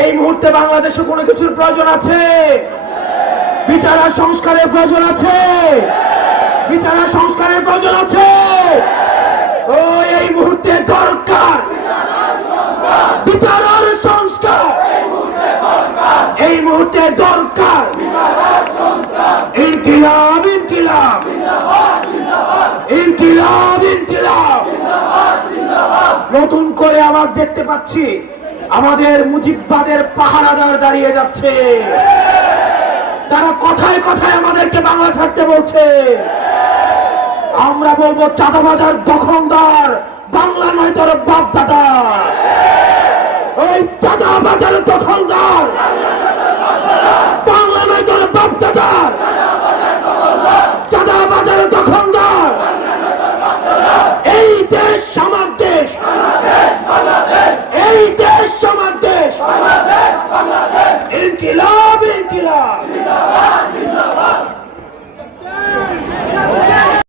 এই মুহূর্তে বাংলাদেশে কোনো কিছুর প্রয়োজন আছে? বিচার আর সংস্কারের প্রয়োজন আছে? বিচার আর সংস্কারের প্রয়োজন আছে? ও এই মুহূর্তে দরকার বিচার আর সংস্কার, এই মুহূর্তে দরকার ইনকিলাব ইনকিলাব ইনকিলাব ইনকিলাব। নতুন করে আবার দেখতে পাচ্ছি আমাদের মুজিববাদের পাহারাদার দাঁড়িয়ে যাচ্ছে, তারা কথায় কথায় আমাদেরকে বাংলা ছাড়তে বলছে। আমরা বলবো চাঁদাবাজার দখলদার বাংলা নয় তোর বাপ দাদা। ওই চাঁদাবাজার দখলদার বাংলা নয় তোর বাপ দাদার। চাঁদাবাজার দখলদার এই দেশ আমার দেশ, এই দেশ আমার দেশ। ইনকিলাব